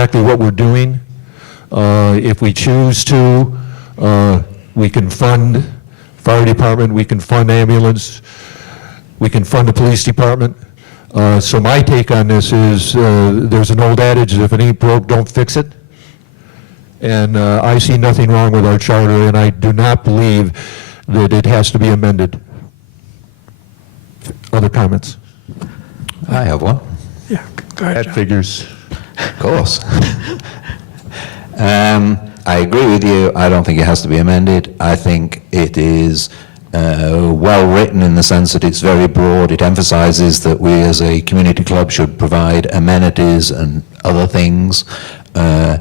exactly what we're doing. If we choose to, we can fund fire department, we can fund ambulance, we can fund the police department. So my take on this is there's an old adage, if it ain't broke, don't fix it. And I see nothing wrong with our charter, and I do not believe that it has to be amended. Other comments? I have one. Yeah, go ahead, That John. figures. Of course. I agree with you. I don't think it has to be amended. I think it is well written in the sense that it's very broad. It emphasizes that we as a community club should provide amenities and other things. I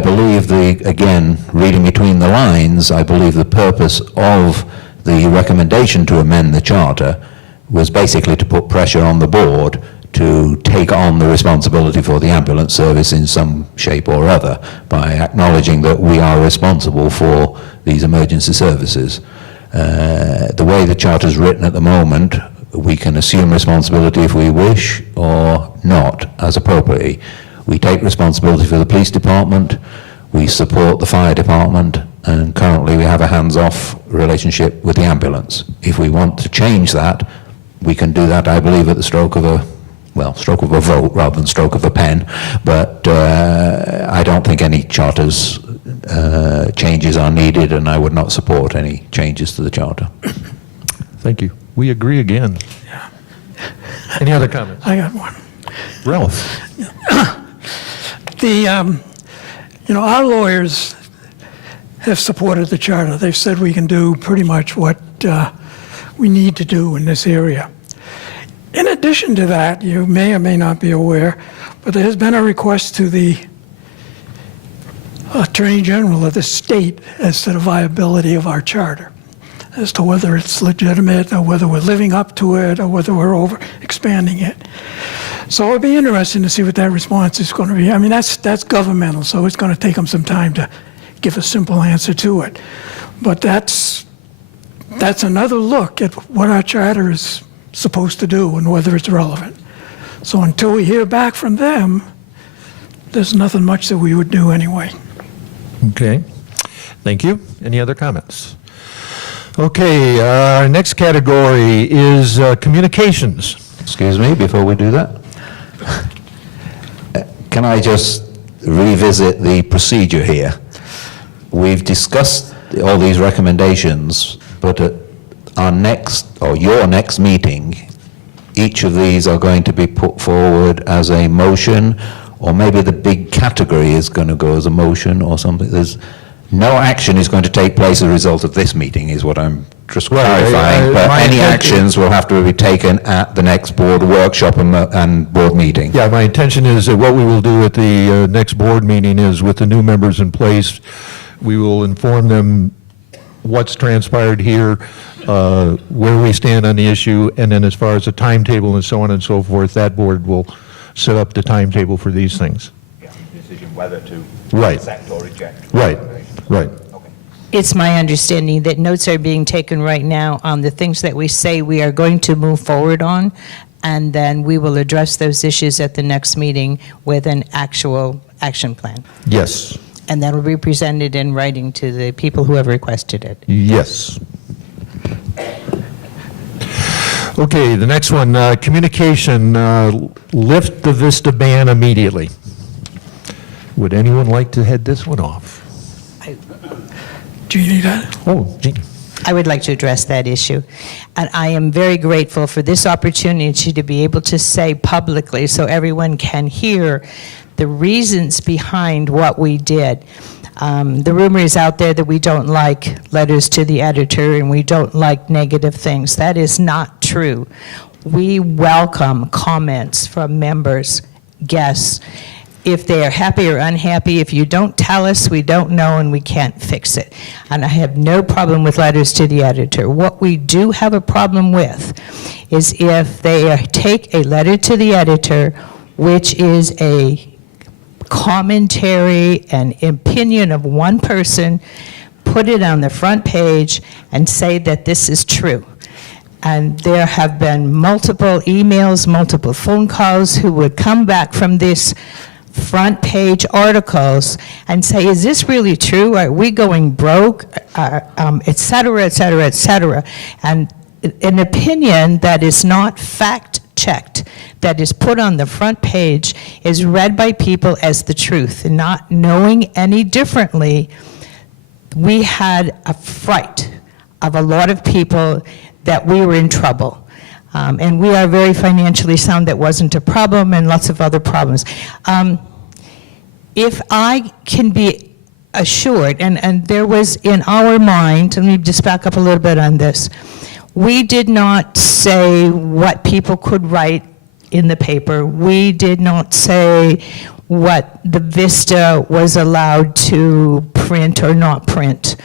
believe again, reading between the lines, I believe the purpose of the recommendation to amend the charter was basically to put pressure on the board to take on the responsibility for the ambulance service in some shape or other by acknowledging that we are responsible for these emergency services. The way the charter is written at the moment, we can assume responsibility if we wish or not, as appropriately. We take responsibility for the police department, we support the fire department, and currently we have a hands-off relationship with the ambulance. If we want to change that, we can do that, I believe, at the stroke of a vote rather than stroke of a pen. But I don't think any charters changes are needed, and I would not support any changes to the charter. Thank you. We agree again. Yeah. Any other comments? I got one. Ralph? Our lawyers have supported the charter. They've said we can do pretty much what we need to do in this area. In addition to that, you may or may not be aware, but there has been a request to the Attorney General of the state as to the viability of our charter, as to whether it's legitimate or whether we're living up to it or whether we're over expanding it. So it'll be interesting to see what that response is going to be. I mean, that's governmental, so it's going to take them some time to give a simple answer to it. But that's another look at what our charter is supposed to do and whether it's relevant. So until we hear back from them, there's nothing much that we would do anyway. Okay. Thank you. Any other comments? Okay, our next category is communications. Excuse me, before we do that, can I just revisit the procedure here? We've discussed all these recommendations, but at our next, or your next meeting, each of these are going to be put forward as a motion, or maybe the big category is going to go as a motion or something. There's no action is going to take place as a result of this meeting, is what I'm just clarifying. But any actions will have to be taken at the next board workshop and board meeting. Yeah, my intention is that what we will do at the next board meeting is, with the new members in place, we will inform them what's transpired here, where we stand on the issue, and then as far as the timetable and so on and so forth, that board will set up the timetable for these things. Yeah, decision whether to Right. accept or reject. Right, right. Okay. It's my understanding that notes are being taken right now on the things that we say we are going to move forward on, and then we will address those issues at the next meeting with an actual action plan. Yes, And that will be presented in writing to the people who have requested it. yes. Okay, the next one, communication, lift the VISTA ban immediately. Would anyone like to head this one off? Do you need that? Oh, Jean. I would like to address that issue. And I am very grateful for this opportunity to be able to say publicly, so everyone can hear the reasons behind what we did. The rumor is out there that we don't like letters to the editor and we don't like negative things. That is not true. We welcome comments from members, guests. If they are happy or unhappy, if you don't tell us, we don't know and we can't fix it. And I have no problem with letters to the editor. What we do have a problem with is if they take a letter to the editor, which is a commentary and opinion of one person, put it on the front page and say that this is true. And there have been multiple emails, multiple phone calls who would come back from this front page articles and say, is this really true? Are we going broke? Et cetera, et cetera, et cetera. And an opinion that is not fact-checked, that is put on the front page, is read by people as the truth. And not knowing any differently, we had a fright of a lot of people that we were in trouble. And we are very financially sound. That wasn't a problem, and lots of other problems. If I can be assured, and there was in our mind, let me just back up a little bit on this, we did not say what people could write in the paper. We did not say what the Vista was allowed to print or not print.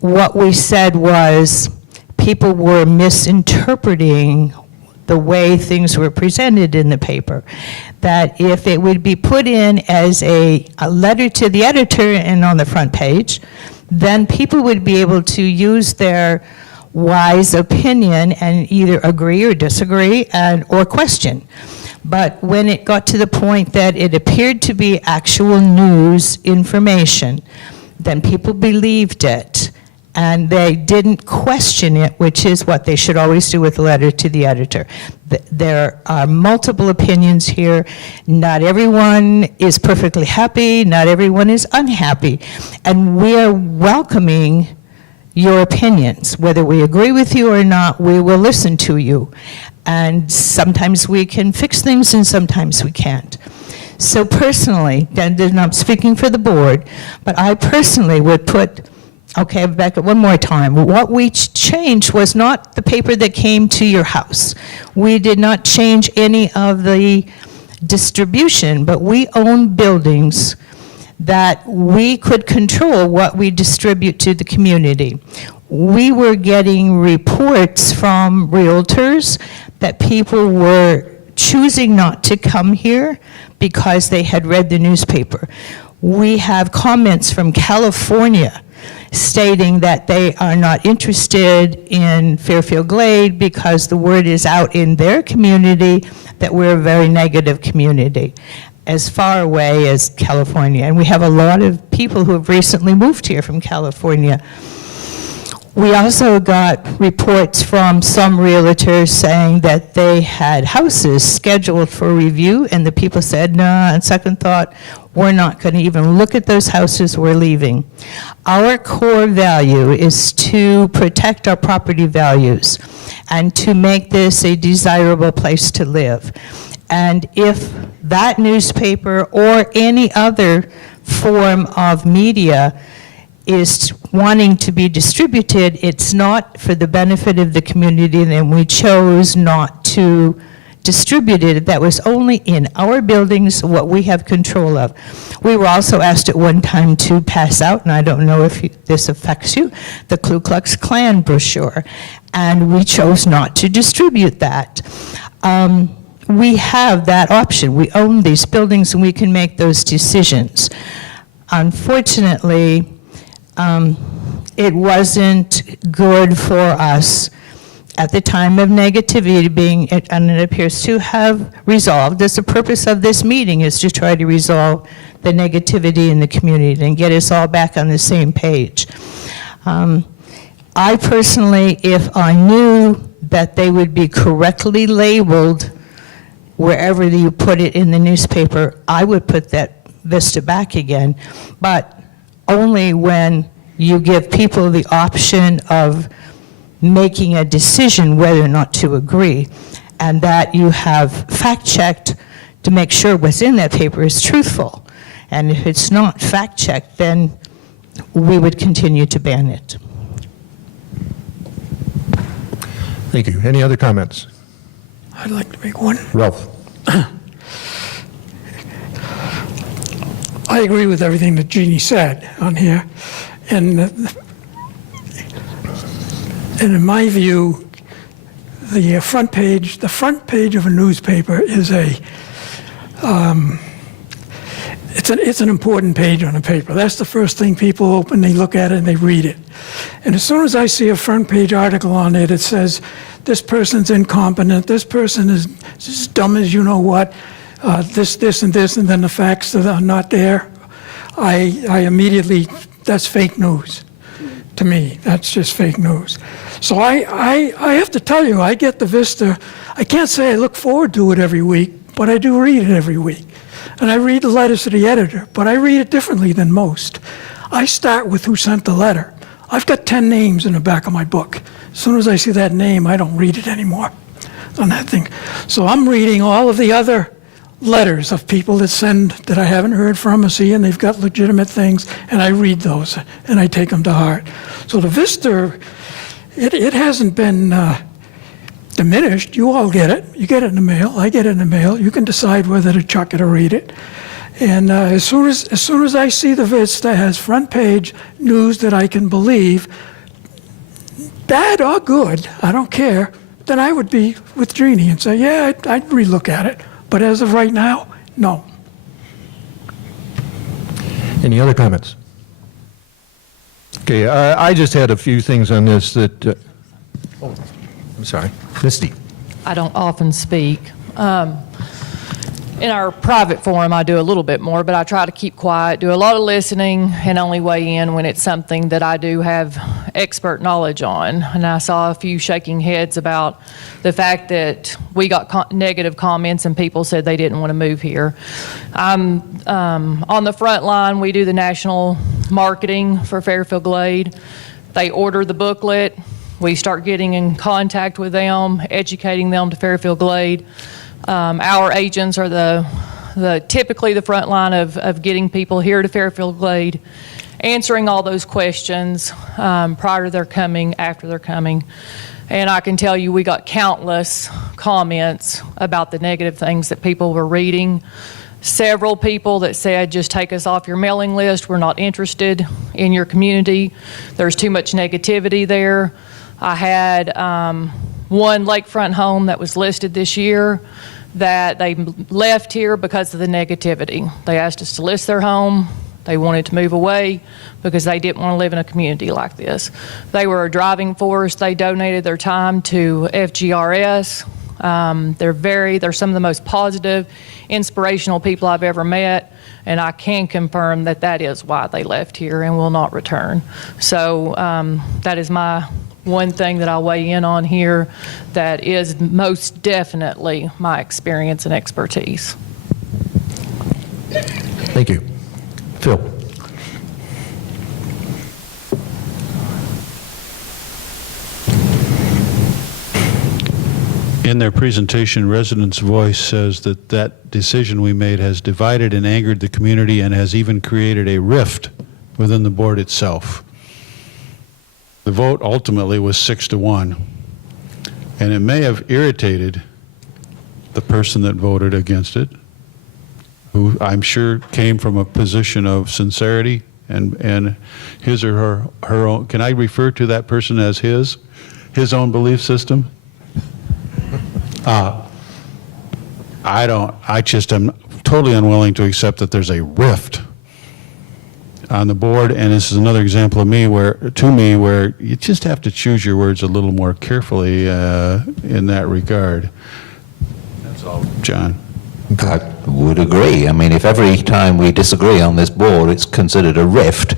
What we said was people were misinterpreting the way things were presented in the paper. That if it would be put in as a letter to the editor and on the front page, then people would be able to use their wise opinion and either agree or disagree or question. But when it got to the point that it appeared to be actual news information, then people believed it. And they didn't question it, which is what they should always do with a letter to the editor. There are multiple opinions here. Not everyone is perfectly happy. Not everyone is unhappy. And we are welcoming your opinions. Whether we agree with you or not, we will listen to you. And sometimes we can fix things and sometimes we can't. So personally, and I'm speaking for the board, but I personally would put, okay, back up one more time. What we changed was not the paper that came to your house. We did not change any of the distribution, but we own buildings that we could control what we distribute to the community. We were getting reports from realtors that people were choosing not to come here because they had read the newspaper. We have comments from California stating that they are not interested in Fairfield Glade because the word is out in their community that we're a very negative community, as far away as California. And we have a lot of people who have recently moved here from California. We also got reports from some realtors saying that they had houses scheduled for review, and the people said, no, on second thought, we're not going to even look at those houses, we're leaving. Our core value is to protect our property values and to make this a desirable place to live. And if that newspaper or any other form of media is wanting to be distributed, it's not for the benefit of the community, then we chose not to distribute it. That was only in our buildings, what we have control of. We were also asked at one time to pass out, and I don't know if this affects you, the Ku Klux Klan brochure, and we chose not to distribute that. We have that option. We own these buildings and we can make those decisions. Unfortunately, it wasn't good for us at the time of negativity being, and it appears to have resolved, as the purpose of this meeting is to try to resolve the negativity in the community and get us all back on the same page. I personally, if I knew that they would be correctly labeled wherever you put it in the newspaper, I would put that Vista back again, but only when you give people the option of making a decision whether or not to agree, and that you have fact-checked to make sure what's in that paper is truthful. And if it's not fact-checked, then we would continue to ban it. Thank you. Any other comments? I'd like to make one. Ralph? I agree with everything that Jeannie said on here. And in my view, the front page of a newspaper is it's it's an important page on the paper. That's the first thing people open, they look at it, and they read it. And as soon as I see a front page article on it, it says, this person's incompetent, this person is as dumb as you know what, this, and this, and then the facts that are not there, I immediately, that's fake news to me. That's just fake news. So I have to tell you, I get the Vista. I can't say I look forward to it every week, but I do read it every week. And I read the letters to the editor, but I read it differently than most. I start with who sent the letter. I've got 10 names in the back of my book. As soon as I see that name, I don't read it anymore on that thing. So I'm reading all of the other letters of people that I haven't heard from or see, and they've got legitimate things, and I read those, and I take them to heart. So the Vista, it hasn't been diminished. You all get it. You get it in the mail. I get it in the mail. You can decide whether to chuck it or read it. And as soon as I see the Vista has front page news that I can believe, bad or good, I don't care, then I would be with Jeannie and say, yeah, I'd relook at it. But as of right now, no. Any other comments? Okay, I just had a few things on this that, oh, I'm sorry. Misty. I don't often speak. In our private forum, I do a little bit more, but I try to keep quiet, do a lot of listening, and only weigh in when it's something that I do have expert knowledge on. And I saw a few shaking heads about the fact that we got negative comments and people said they didn't want to move here. I'm on the front line. We do the national marketing for Fairfield Glade. They order the booklet. We start getting in contact with them, educating them to Fairfield Glade. Our agents are typically the front line of getting people here to Fairfield Glade, answering all those questions prior to their coming, after their coming. And I can tell you we got countless comments about the negative things that people were reading. Several people that said, just take us off your mailing list. We're not interested in your community. There's too much negativity there. I had one lakefront home that was listed this year that they left here because of the negativity. They asked us to list their home. They wanted to move away because they didn't want to live in a community like this. They were a driving force. They donated their time to FGRS. They're some of the most positive, inspirational people I've ever met, and I can confirm that that is why they left here and will not return. So that is my one thing that I'll weigh in on here that is most definitely my experience and expertise. Thank you. Phil. In their presentation, Residents' Voice says that that decision we made has divided and angered the community and has even created a rift within the board itself. The vote ultimately was 6-1, and it may have irritated the person that voted against it, who I'm sure came from a position of sincerity and his or her own, can I refer to that person as his own belief system? I just am totally unwilling to accept that there's a rift on the board, and this is another example of where you just have to choose your words a little more carefully in that regard. That's all, John. I would agree. I mean, if every time we disagree on this board it's considered a rift,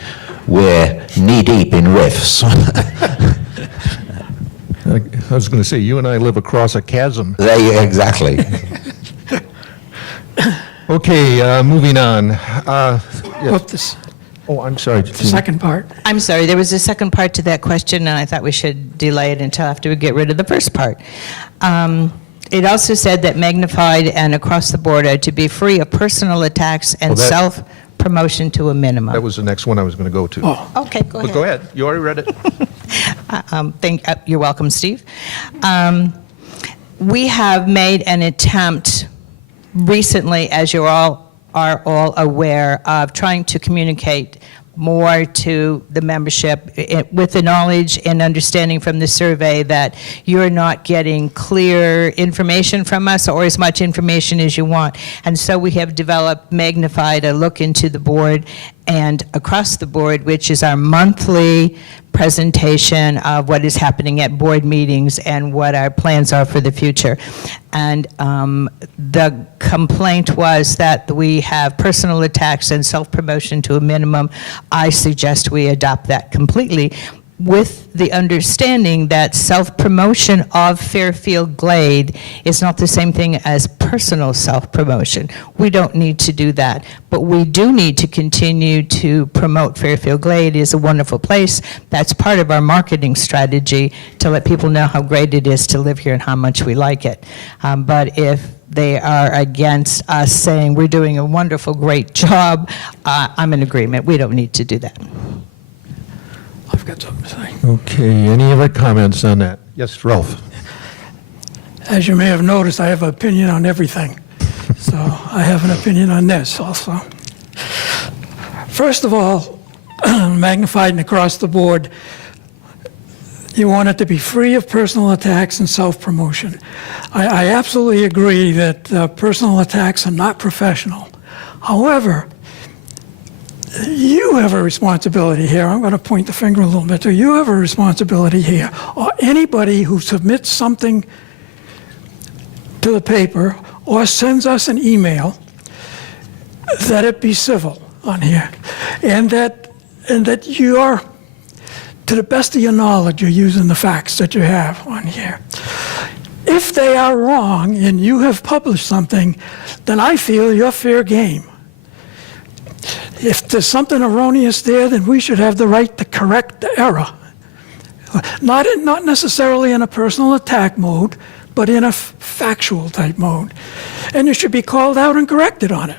we're knee-deep in rifts. I was going to say, you and I live across a chasm. Exactly. Okay, moving on. Well, this Oh, I'm sorry. the second part. I'm sorry, there was a second part to that question, and I thought we should delay it until after we get rid of the first part. It also said that Magnified and across the board are to be free of personal attacks and Well, that- self-promotion to a minimum. That was the next one I was going to go to. Oh, Okay, go But ahead. go ahead. You already read it. You're welcome, Steve. We have made an attempt recently, as you all are all aware, of trying to communicate more to the membership with the knowledge and understanding from the survey that you're not getting clear information from us or as much information as you want. And so we have developed Magnified, a look into the board and across the board, which is our monthly presentation of what is happening at board meetings and what our plans are for the future. And the complaint was that we have personal attacks and self-promotion to a minimum. I suggest we adopt that completely, with the understanding that self-promotion of Fairfield Glade is not the same thing as personal self-promotion. We don't need to do that, but we do need to continue to promote Fairfield Glade. It is a wonderful place. That's part of our marketing strategy, to let people know how great it is to live here and how much we like it. But if they are against us saying we're doing a wonderful, great job, I'm in agreement. We don't need to do that. I've got something to say. Okay, any other comments on that? Yes, Ralph? As you may have noticed, I have an opinion on everything. So I have an opinion on this also. First of all, Magnified and across the board, you want it to be free of personal attacks and self-promotion. I absolutely agree that personal attacks are not professional. However, you have a responsibility here. I'm going to point the finger a little bit. So you have a responsibility here. Or anybody who submits something to the paper or sends us an email, that it be civil on here. And that you're, to the best of your knowledge, you're using the facts that you have on here. If they are wrong and you have published something, then I feel you're fair game. If there's something erroneous there, then we should have the right to correct the error. Not necessarily in a personal attack mode, but in a factual type mode. And you should be called out and corrected on it.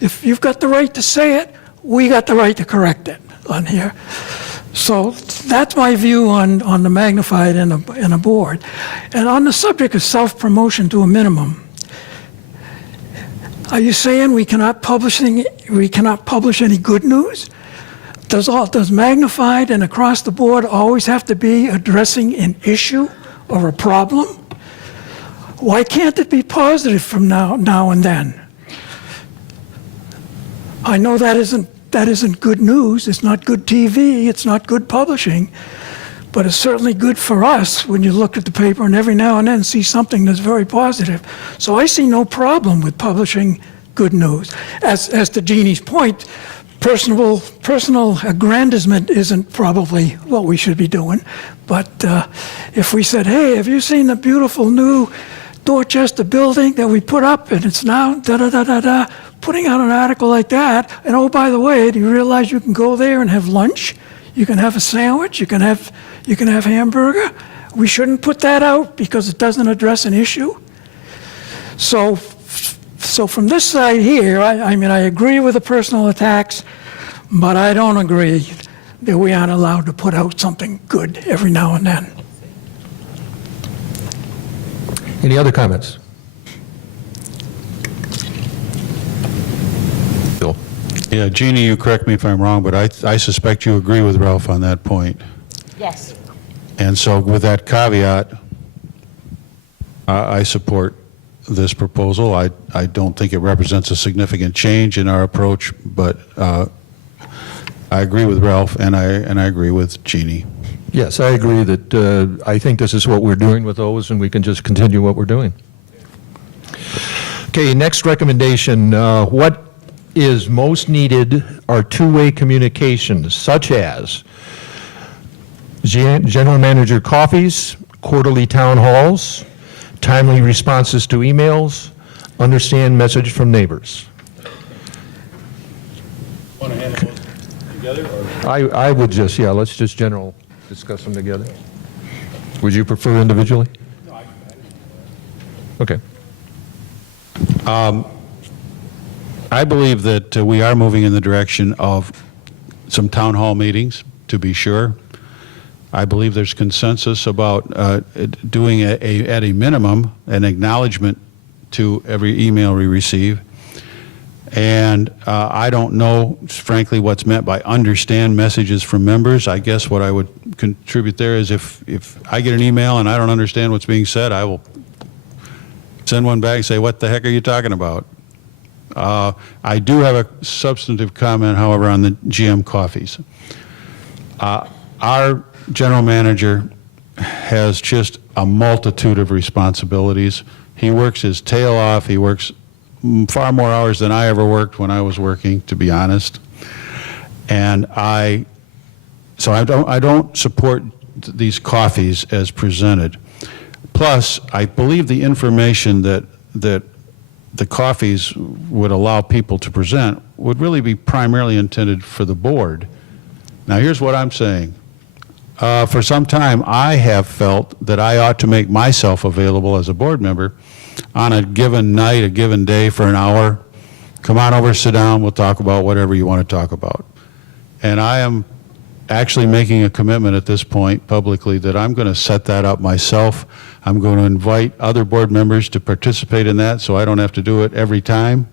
If you've got the right to say it, we got the right to correct it on here. So that's my view on the Magnified and a board. And on the subject of self-promotion to a minimum, are you saying we cannot publish any good news? Does Magnified and across the board always have to be addressing an issue or a problem? Why can't it be positive from now and then? I know that isn't good news. It's not good TV. It's not good publishing. But it's certainly good for us when you look at the paper and every now and then see something that's very positive. So I see no problem with publishing good news. As to Jeannie's point, personal aggrandizement isn't probably what we should be doing. But if we said, hey, have you seen the beautiful new Dorchester building that we put up and it's now da-da-da-da-da, putting out an article like that, and oh, by the way, do you realize you can go there and have lunch? You can have a sandwich, you can have hamburger. We shouldn't put that out because it doesn't address an issue. So from this side here, I mean, I agree with the personal attacks, but I don't agree that we aren't allowed to put out something good every now and then. Any other comments? Bill? Yeah, Jeannie, you correct me if I'm wrong, but I suspect you agree with Ralph on that point. Yes. And so with that caveat, I support this proposal. I don't think it represents a significant change in our approach, but I agree with Ralph and I agree with Jeannie. Yes, I agree that I think this is what we're doing with those, and we can just continue what we're doing. Okay, next recommendation. What is most needed are two-way communications, such as general manager coffees, quarterly town halls, timely responses to emails, understand message from neighbors. Want to handle those together? I would just, yeah, let's just discuss them together. Would you prefer individually? No, okay. I believe that we are moving in the direction of some town hall meetings, to be sure. I believe there's consensus about doing at a minimum an acknowledgement to every email we receive. And I don't know, frankly, what's meant by understand messages from members. I guess what I would contribute there is if I get an email and I don't understand what's being said, I will send one back and say, what the heck are you talking about? I do have a substantive comment, however, on the GM coffees. Our general manager has just a multitude of responsibilities. He works his tail off. He works far more hours than I ever worked when I was working, to be honest. And I don't support these coffees as presented. Plus, I believe the information that the coffees would allow people to present would really be primarily intended for the board. Now, here's what I'm saying. For some time, I have felt that I ought to make myself available as a board member on a given night, a given day for an hour. Come on over, sit down, we'll talk about whatever you want to talk about. And I am actually making a commitment at this point publicly that I'm going to set that up myself. I'm going to invite other board members to participate in that so I don't have to do it every time.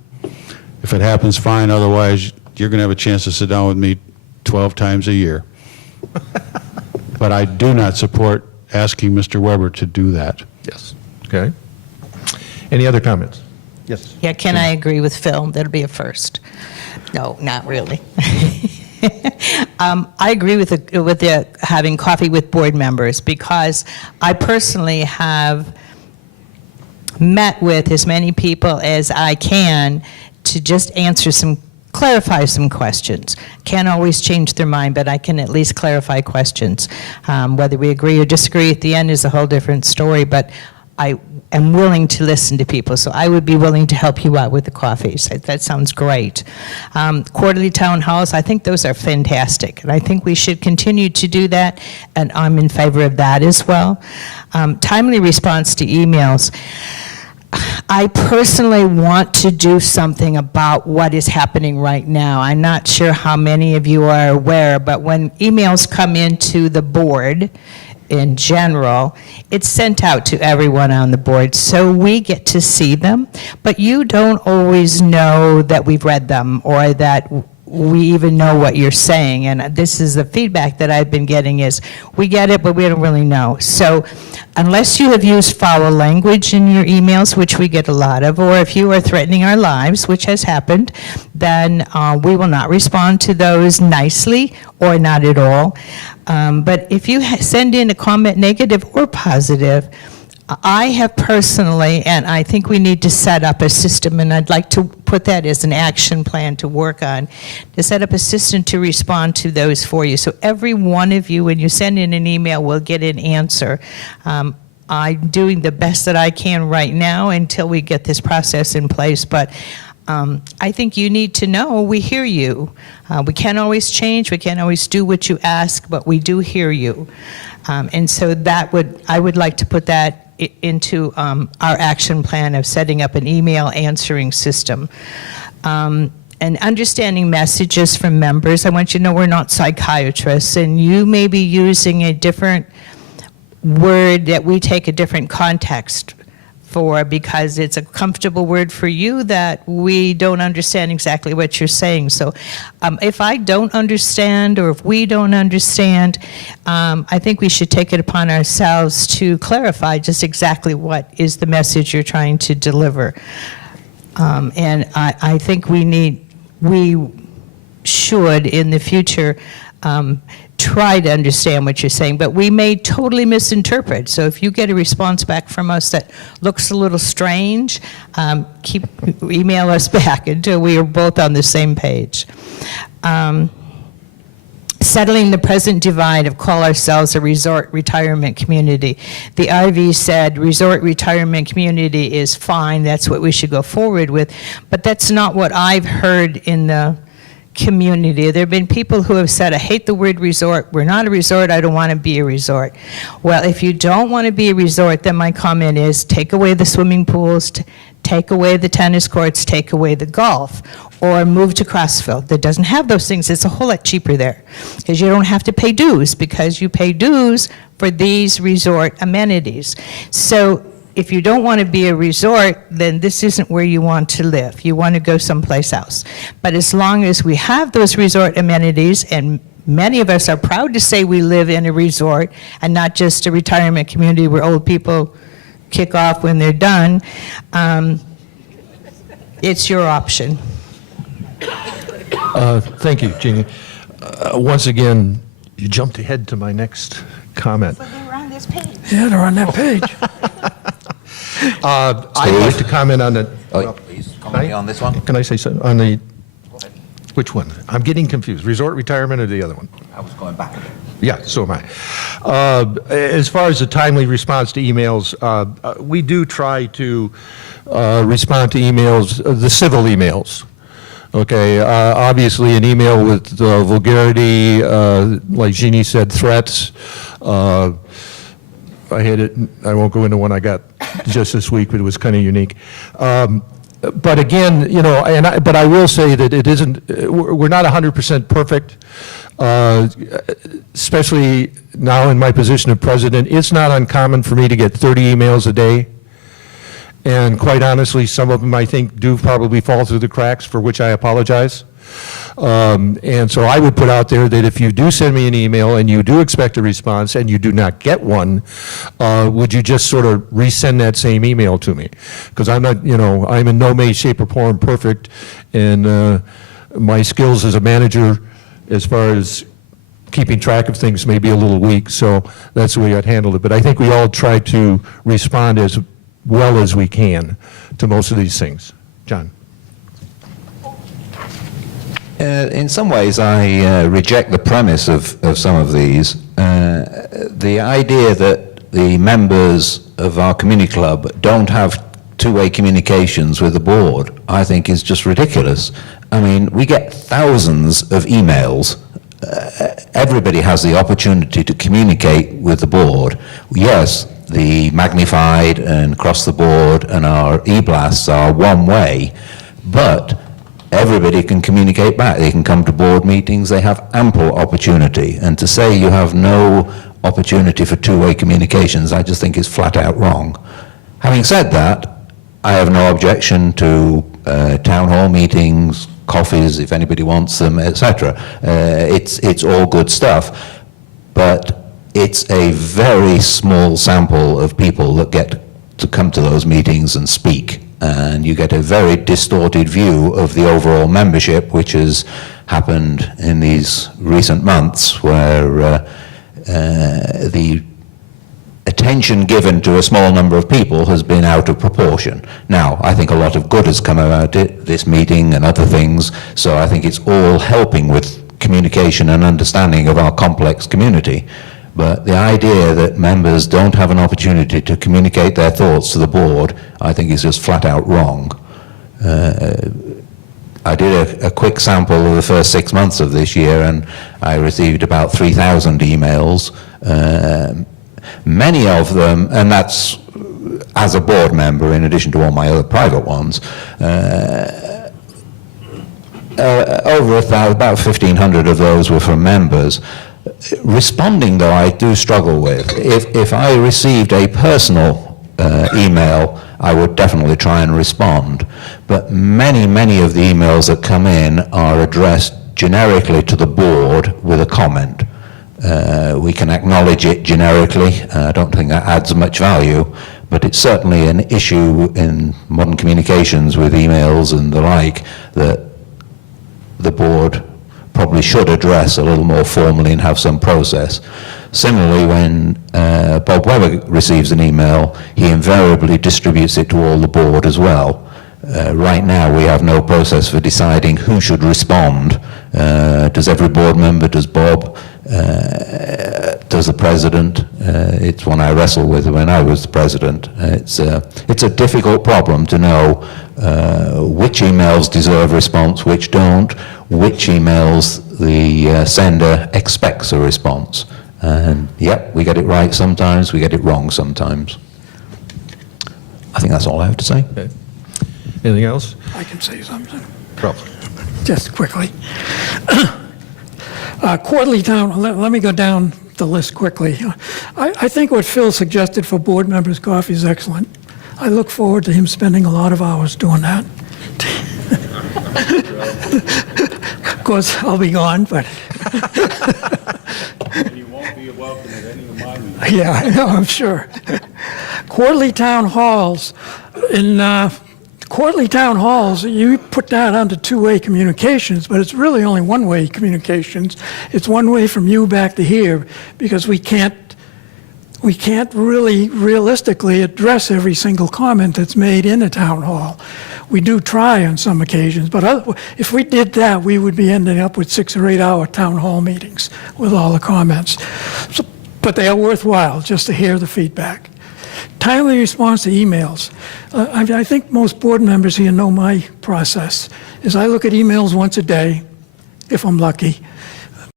If it happens, fine. Otherwise, you're going to have a chance to sit down with me 12 times a year. But I do not support asking Mr. Weber to do that. Yes. Okay. Any other comments? Yes. Yeah, can I agree with Phil? That'll be a first. No, not really. I agree with the having coffee with board members because I personally have met with as many people as I can to just clarify some questions. Can't always change their mind, but I can at least clarify questions. Whether we agree or disagree at the end is a whole different story, but I am willing to listen to people, so I would be willing to help you out with the coffees. That sounds great. Quarterly town halls, I think those are fantastic, and I think we should continue to do that, and I'm in favor of that as well. Timely response to emails. I personally want to do something about what is happening right now. I'm not sure how many of you are aware, but when emails come into the board, in general, it's sent out to everyone on the board, so we get to see them, but you don't always know that we've read them or that we even know what you're saying, and this is the feedback that I've been getting is, we get it, but we don't really know. So unless you have used foul language in your emails, which we get a lot of, or if you are threatening our lives, which has happened, then we will not respond to those nicely or not at all. But if you send in a comment, negative or positive, I have personally, and I think we need to set up a system, and I'd like to put that as an action plan to work on, to set up a system to respond to those for you. So every one of you, when you send in an email, will get an answer. I'm doing the best that I can right now until we get this process in place, but I think you need to know we hear you. We can't always change, we can't always do what you ask, but we do hear you. And so I would like to put that into our action plan of setting up an email answering system. And understanding messages from members. I want you to know we're not psychiatrists, and you may be using a different word that we take a different context for because it's a comfortable word for you that we don't understand exactly what you're saying. So if I don't understand or if we don't understand, I think we should take it upon ourselves to clarify just exactly what is the message you're trying to deliver. And I think we should in the future try to understand what you're saying, but we may totally misinterpret. So if you get a response back from us that looks a little strange, email us back until we are both on the same page. Settling the present divide of call ourselves a resort retirement community. The IV said resort retirement community is fine, that's what we should go forward with, but that's not what I've heard in the community. There have been people who have said, I hate the word resort, we're not a resort, I don't want to be a resort. Well, if you don't want to be a resort, then my comment is take away the swimming pools, take away the tennis courts, take away the golf, or move to Crossville that doesn't have those things. It's a whole lot cheaper there because you don't have to pay dues because you pay dues for these resort amenities. So if you don't want to be a resort, then this isn't where you want to live. You want to go someplace else. But as long as we have those resort amenities, and many of us are proud to say we live in a resort and not just a retirement community where old people kick off when they're done, it's your option. Thank you, Jeannie. Once again, you jumped ahead to my next comment. Yeah, they're on that page. I'd like to comment on the... Oh, please, comment on this one. Can I say something on the... Which one? I'm getting confused. Resort retirement or the other one? I was going back a bit. Yeah, so am I. As far as the timely response to emails, we do try to respond to emails, the civil emails. Okay, obviously an email with vulgarity, like Jeannie said, threats. I had it, I won't go into one I got just this week, but it was kind of unique. But again, you know, but I will say that it isn't, we're not 100% perfect, especially now in my position of president. It's not uncommon for me to get 30 emails a day. And quite honestly, some of them I think do probably fall through the cracks, for which I apologize. And so I would put out there that if you do send me an email and you do expect a response and you do not get one, would you just sort of resend that same email to me? Because I'm not, you know, I'm in no way, shape, or form perfect, and my skills as a manager, as far as keeping track of things, may be a little weak, so that's the way I'd handle it. But I think we all try to respond as well as we can to most of these things. John? In some ways, I reject the premise of some of these. The idea that the members of our community club don't have two-way communications with the board, I think is just ridiculous. I mean, we get thousands of emails. Everybody has the opportunity to communicate with the board. Yes, the magnified and across the board and our e-blasts are one way, but everybody can communicate back. They can come to board meetings. They have ample opportunity. And to say you have no opportunity for two-way communications, I just think is flat out wrong. Having said that, I have no objection to town hall meetings, coffees, if anybody wants them, etc. It's all good stuff. But it's a very small sample of people that get to come to those meetings and speak. And you get a very distorted view of the overall membership, which has happened in these recent months, where the attention given to a small number of people has been out of proportion. Now, I think a lot of good has come about it, this meeting and other things, so I think it's all helping with communication and understanding of our complex community. But the idea that members don't have an opportunity to communicate their thoughts to the board, I think is just flat out wrong. I did a quick sample of the first 6 months of this year, and I received about 3,000 emails. Many of them, and that's as a board member in addition to all my other private ones, over 1,000, about 1,500 of those were from members. Responding, though, I do struggle with. If I received a personal email, I would definitely try and respond. But many of the emails that come in are addressed generically to the board with a comment. We can acknowledge it generically. I don't think that adds much value, but it's certainly an issue in modern communications with emails and the like that the board probably should address a little more formally and have some process. Similarly, when Bob Weber receives an email, he invariably distributes it to all the board as well. Right now, we have no process for deciding who should respond. Does every board member, does Bob, does the president? It's one I wrestled with when I was the president. It's a difficult problem to know which emails deserve response, which don't, which emails the sender expects a response. And yep, we get it right sometimes, we get it wrong sometimes. I think that's all I have to say. Okay. Anything else? I can say something, Ralph? just quickly. Quarterly town, let me go down the list quickly. I think what Phil suggested for board members' coffee is excellent. I look forward to him spending a lot of hours doing that. Of course, I'll be gone, but You won't be welcome at any of my meetings. yeah, I know, I'm sure. Quarterly town halls. In quarterly town halls, you put that under two-way communications, but it's really only one-way communications. It's one way from you back to here, because we can't really realistically address every single comment that's made in a town hall. We do try on some occasions, but if we did that, we would be ending up with 6 or 8 hour town hall meetings with all the comments. So, but they are worthwhile just to hear the feedback. Timely response to emails. I think most board members here know my process, is I look at emails once a day, if I'm lucky,